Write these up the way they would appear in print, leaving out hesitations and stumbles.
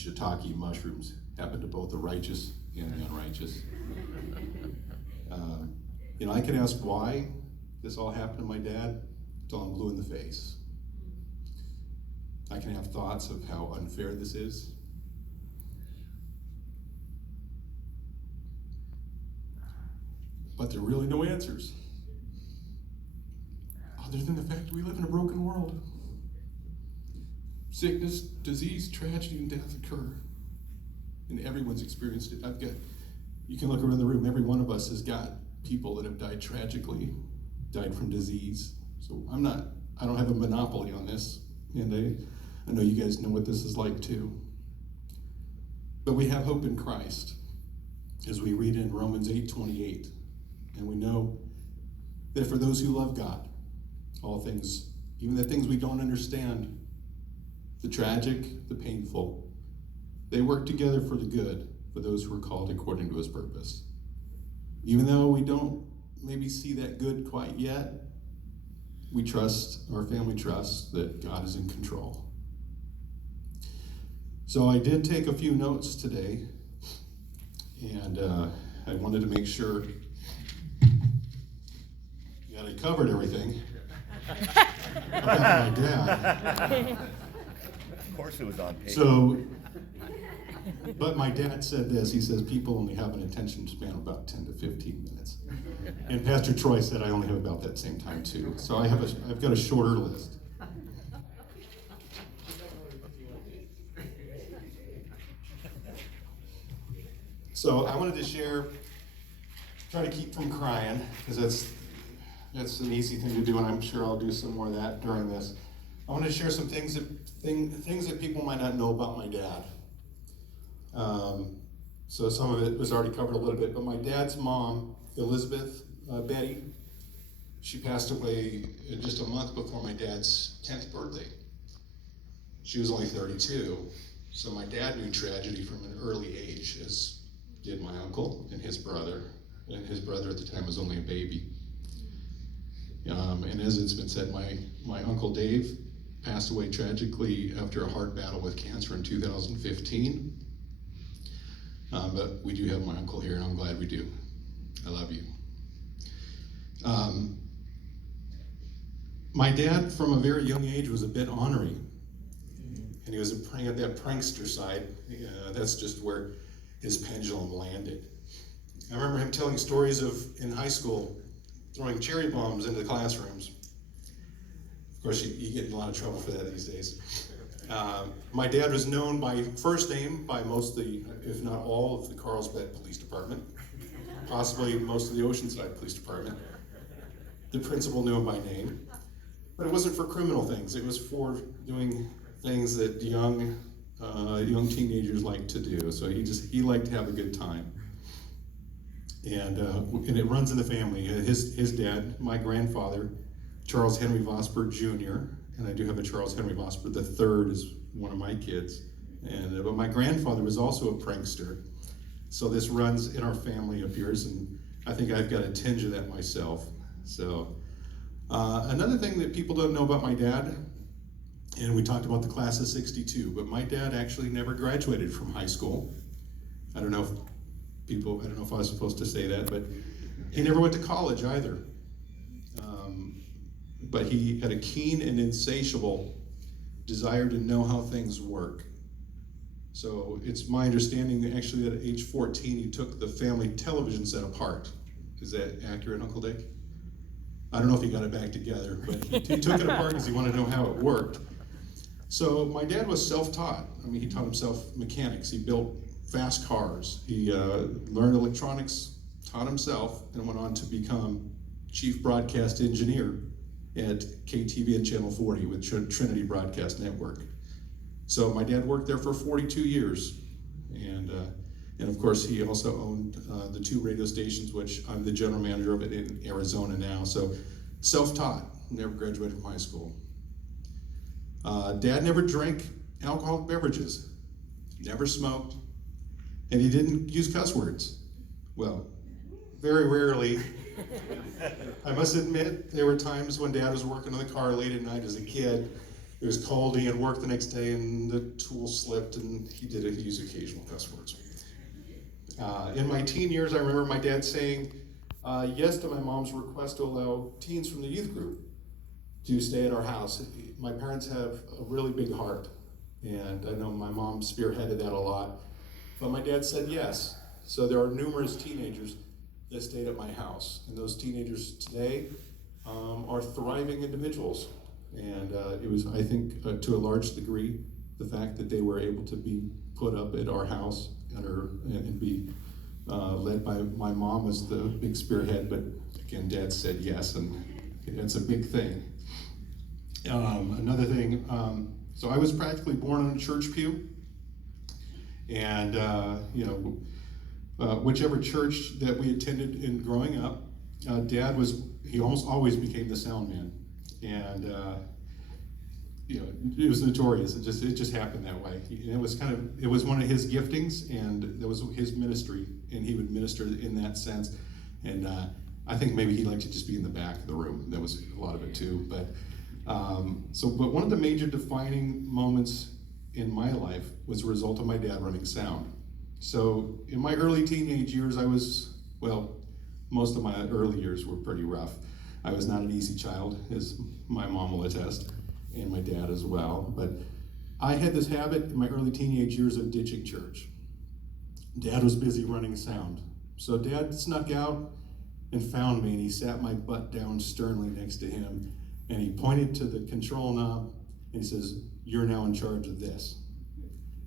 shiitake mushrooms happen to both the righteous and the unrighteous. I can ask why this all happened to my dad until I'm blue in the face. I can have thoughts of how unfair this is. But there are really no answers, other than the fact that we live in a broken world. Sickness, disease, tragedy, and death occur. And everyone's experienced it. You can look around the room, every one of us has got people that have died tragically, died from disease. So I don't have a monopoly on this. And I know you guys know what this is like too. But we have hope in Christ, as we read in Romans 8:28. And we know that for those who love God, all things, even the things we don't understand, the tragic, the painful, they work together for the good, for those who are called according to his purpose. Even though we don't maybe see that good quite yet, we trust, our family trusts, that God is in control. So I did take a few notes today, and I wanted to make sure that I covered everything about my dad. Of course it was on paper. But my dad said this, he says people only have an attention span of about 10 to 15 minutes. And Pastor Troy said I only have about that same time too. So I've got a shorter list. So I wanted to try to keep from crying, because that's an easy thing to do, and I'm sure I'll do some more of that during this. I want to share some things that people might not know about my dad. So some of it was already covered a little bit, but my dad's mom, Elizabeth Betty, she passed away just a month before my dad's 10th birthday. She was only 32, so my dad knew tragedy from an early age, as did my uncle and his brother. And his brother at the time was only a baby. And as it's been said, my Uncle Dave passed away tragically after a hard battle with cancer in 2015. But we do have my uncle here, and I'm glad we do. I love you. My dad, from a very young age, was a bit ornery. And he was at that prankster side. That's just where his pendulum landed. I remember him telling stories of, in high school, throwing cherry bombs into the classrooms. Of course, you get in a lot of trouble for that these days. My dad was known by first name by most of the, if not all, of the Carlsbad Police Department, possibly most of the Oceanside Police Department. The principal knew him by name, but it wasn't for criminal things. It was for doing things that young teenagers like to do. So he liked to have a good time. And it runs in the family. His dad, my grandfather, Charles Henry Vosper Jr., and I do have a Charles Henry Vosper the third is one of my kids. But my grandfather was also a prankster. So this runs in our family of yours, and I think I've got a tinge of that myself. So another thing that people don't know about my dad, and we talked about the class of '62, but my dad actually never graduated from high school. I don't know if I was supposed to say that, but he never went to college either. But he had a keen and insatiable desire to know how things work. So it's my understanding that actually at age 14, he took the family television set apart. Is that accurate, Uncle Dick? I don't know if he got it back together, but he took it apart because he wanted to know how it worked. So my dad was self-taught. I mean, he taught himself mechanics. He built fast cars. He learned electronics, taught himself, and went on to become chief broadcast engineer at KTV and Channel 40 with Trinity Broadcast Network. So my dad worked there for 42 years. And of course, he also owned the 2 radio stations, which I'm the general manager of it in Arizona now. So self-taught, never graduated from high school. Dad never drank alcoholic beverages, never smoked, and he didn't use cuss words. Well, very rarely. I must admit, there were times when Dad was working on the car late at night as a kid, It was cold, he had work the next day, and the tool slipped, and he used occasional cuss words. In my teen years, I remember my dad saying yes to my mom's request to allow teens from the youth group to stay at our house. My parents have a really big heart, and I know my mom spearheaded that a lot, but my dad said yes. So there are numerous teenagers that stayed at my house, and those teenagers today are thriving individuals. And it was, I think, to a large degree, the fact that they were able to be put up at our house and be led by my mom as the big spearhead. But again, Dad said yes, and that's a big thing. Another thing, so I was practically born on a church pew, and whichever church that we attended in growing up, Dad he almost always became the sound man. And it was notorious. It just happened that way. It was one of his giftings, and that was his ministry, and he would minister in that sense. And I think maybe he liked to just be in the back of the room. That was a lot of it too. But one of the major defining moments in my life was a result of my dad running sound. So in my early teenage years, most of my early years were pretty rough. I was not an easy child, as my mom will attest, and my dad as well. But I had this habit in my early teenage years of ditching church. Dad was busy running sound. So Dad snuck out and found me, and he sat my butt down sternly next to him, and he pointed to the control knob, and he says, "You're now in charge of this."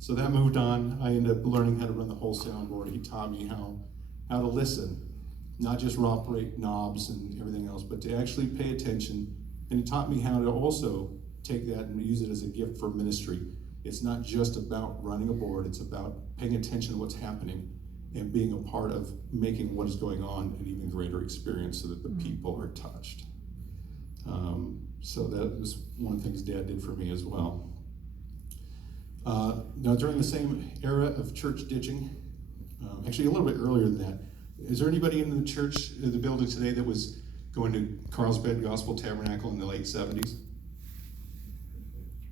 So that moved on. I ended up learning how to run the whole soundboard. He taught me how to listen, not just operate knobs and everything else, but to actually pay attention. And he taught me how to also take that and use it as a gift for ministry. It's not just about running a board, it's about paying attention to what's happening and being a part of making what is going on an even greater experience so that the people are touched. So that was one of the things Dad did for me as well. Now during the same era of church ditching, actually a little bit earlier than that, is there anybody in the church, the building today, that was going to Carlsbad Gospel Tabernacle in the late 70s?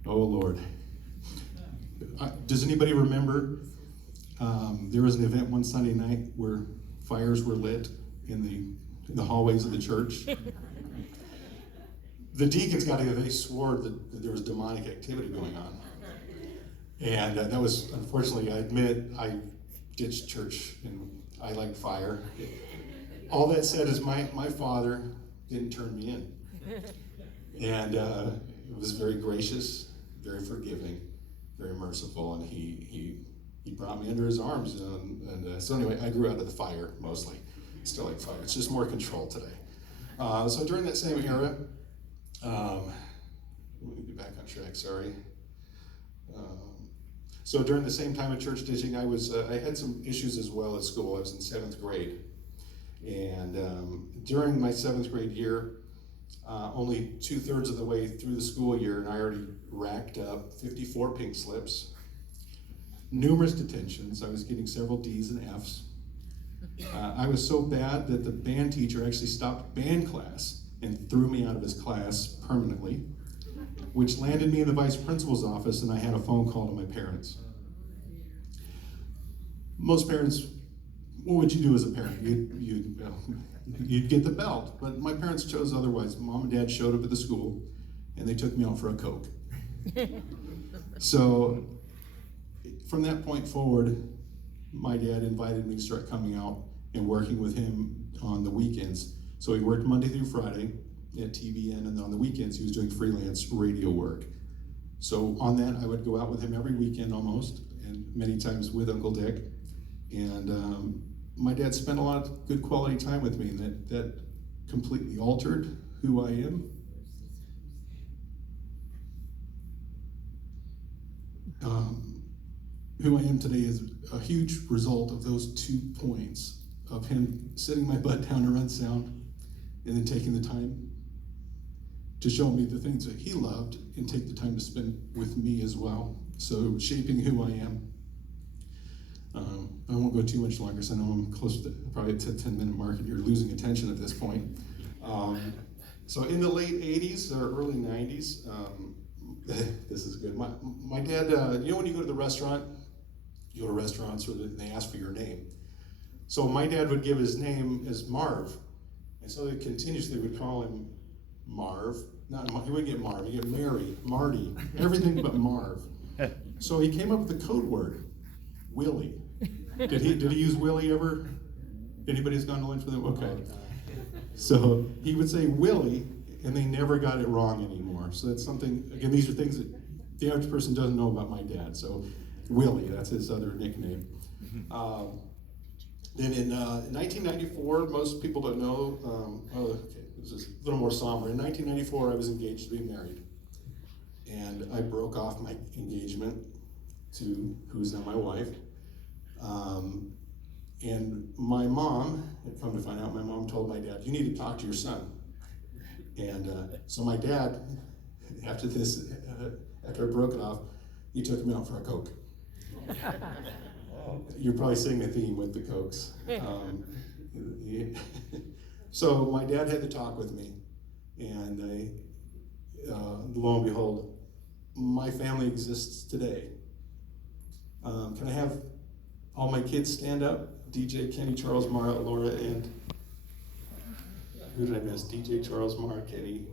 Oh Lord. Does anybody remember there was an event one Sunday night where fires were lit in the hallways of the church? The deacons got together, they swore that there was demonic activity going on. And that was, unfortunately, I admit, I ditched church and I like fire. All that said is my father didn't turn me in. And he was very gracious, very forgiving, very merciful, and he brought me under his arms. So anyway, I grew out of the fire mostly. Still like fire. It's just more control today. So during that same era, let me get back on track, sorry. So during the same time of church ditching, I had some issues as well at school. I was in 7th grade. And during my 7th grade year, only 2/3 of the way through the school year, and I already racked up 54 pink slips, numerous detentions. I was getting several D's and F's. I was so bad that the band teacher actually stopped band class and threw me out of his class permanently, which landed me in the vice principal's office, and I had a phone call to my parents. Most parents, what would you do as a parent? You'd get the belt, but my parents chose otherwise. Mom and Dad showed up at the school, and they took me out for a Coke. So from that point forward, my dad invited me to start coming out and working with him on the weekends. So he worked Monday through Friday at TBN, and then on the weekends he was doing freelance radio work. So on that, I would go out with him every weekend almost, and many times with Uncle Dick. And my dad spent a lot of good quality time with me, and that completely altered who I am. Who I am today is a huge result of those 2 points of him sitting my butt down to run sound and then taking the time to show me the things that he loved and take the time to spend with me as well. So shaping who I am. I won't go too much longer, because I know I'm close to probably to the 10-minute mark and you're losing attention at this point. So in the late 80s or early 90s, This is good. My dad, you know when you go to the restaurant, you go to restaurants where they ask for your name. So my dad would give his name as Marv. And so they continuously would call him Marv. He wouldn't get Marv, he'd get Mary, Marty, everything but Marv. So he came up with the code word, Willie. Did he use Willie ever? Anybody who's gone to lunch with him? Okay. So he would say Willie, and they never got it wrong anymore. So that's something, again, these are things that the average person doesn't know about my dad. So Willie, that's his other nickname. Then in 1994, most people don't know, this is a little more somber. In 1994, I was engaged to be married. And I broke off my engagement to who's now my wife. And my mom, had come to find out, my mom told my dad, you need to talk to your son. And so my dad, after I broke it off, he took me out for a Coke. You're probably seeing the theme with the Cokes. So my dad had to talk with me, and lo and behold, my family exists today. Can I have all my kids stand up? DJ, Kenny, Charles, Mara, Laura, and who did I miss? DJ, Charles, Mara, Kenny.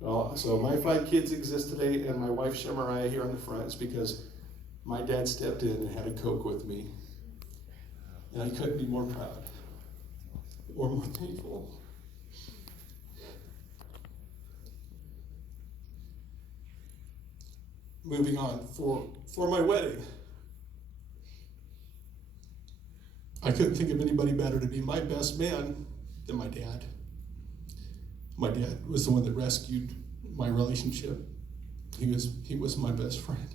So my 5 kids exist today, and my wife Shemariah here on the front is because my dad stepped in and had a Coke with me, and I couldn't be more proud or more thankful. Moving on, for my wedding, I couldn't think of anybody better to be my best man than my dad. My dad was the one that rescued my relationship. He was my best friend.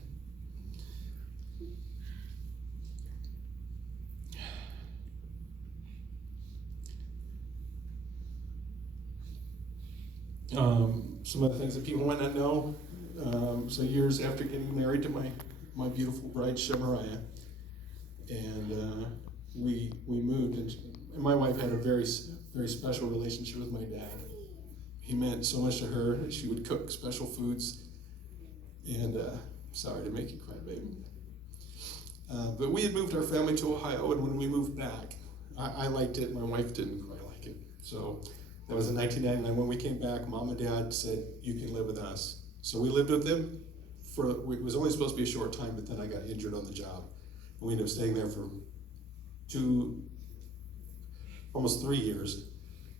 Some of the things that people might not know. So years after getting married to my beautiful bride, Shemariah, and we moved, and my wife had a very, very special relationship with my dad. He meant so much to her. She would cook special foods, and sorry to make you cry, baby. But we had moved our family to Ohio, and when we moved back, I liked it, my wife didn't quite like it. So that was in 1999. When we came back, Mom and Dad said, you can live with us. So we lived with them it was only supposed to be a short time, but then I got injured on the job. And we ended up staying there for almost 3 years,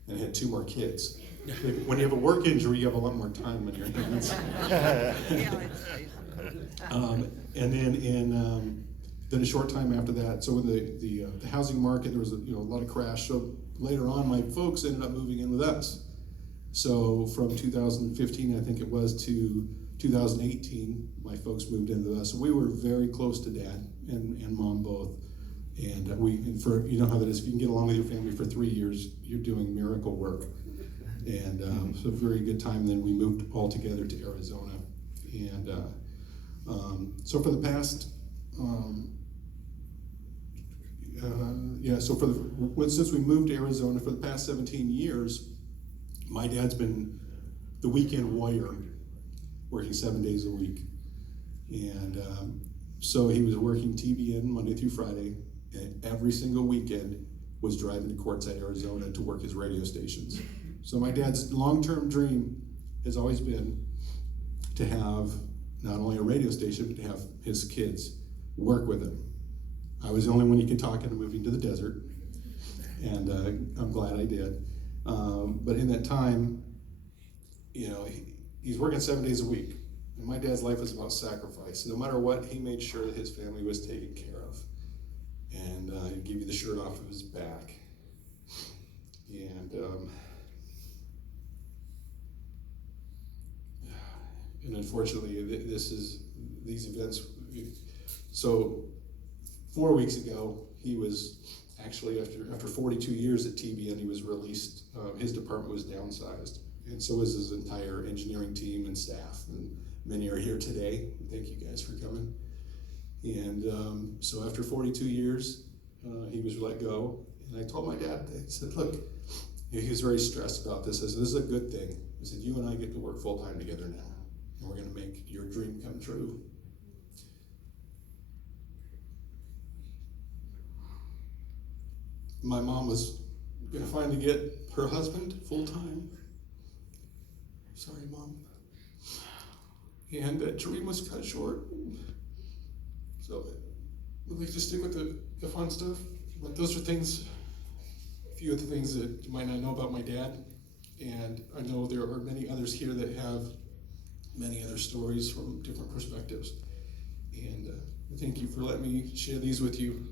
and had 2 more kids. When you have a work injury, you have a lot more time on your hands. And then then a short time after that, so in the housing market, there was a lot of crash. So later on, my folks ended up moving in with us. So from 2015, I think it was, to 2018, my folks moved in with us. So we were very close to Dad and Mom both. And you know how that is, if you can get along with your family for 3 years, you're doing miracle work. And so a very good time. Then we moved all together to Arizona. And so for the past, since we moved to Arizona, for the past 17 years, my dad's been the weekend warrior, working 7 days a week. And so he was working TBN Monday through Friday, and every single weekend was driving to Quartzsite, Arizona to work his radio stations. So my dad's long-term dream has always been to have not only a radio station, but to have his kids work with him. I was the only one he could talk into moving to the desert, and I'm glad I did. But in that time, he's working 7 days a week. And my dad's life is about sacrifice. No matter what, he made sure that his family was taken care of. And he'd give you the shirt off of his back. And unfortunately, these events. So 4 weeks ago, he was actually, after 42 years at TBN, he was released. His department was downsized, and so was his entire engineering team and staff. And many are here today. Thank you guys for coming. And so after 42 years, he was let go. And I told my dad, I said, look, he was very stressed about this. I said, this is a good thing. I said, you and I get to work full time together now. and we're going to make your dream come true. My mom was going to finally get her husband full time. Sorry, Mom. And that dream was cut short. So we'd like to stick with the fun stuff. But those are things, a few of the things that you might not know about my dad. And I know there are many others here that have many other stories from different perspectives. And thank you for letting me share these with you.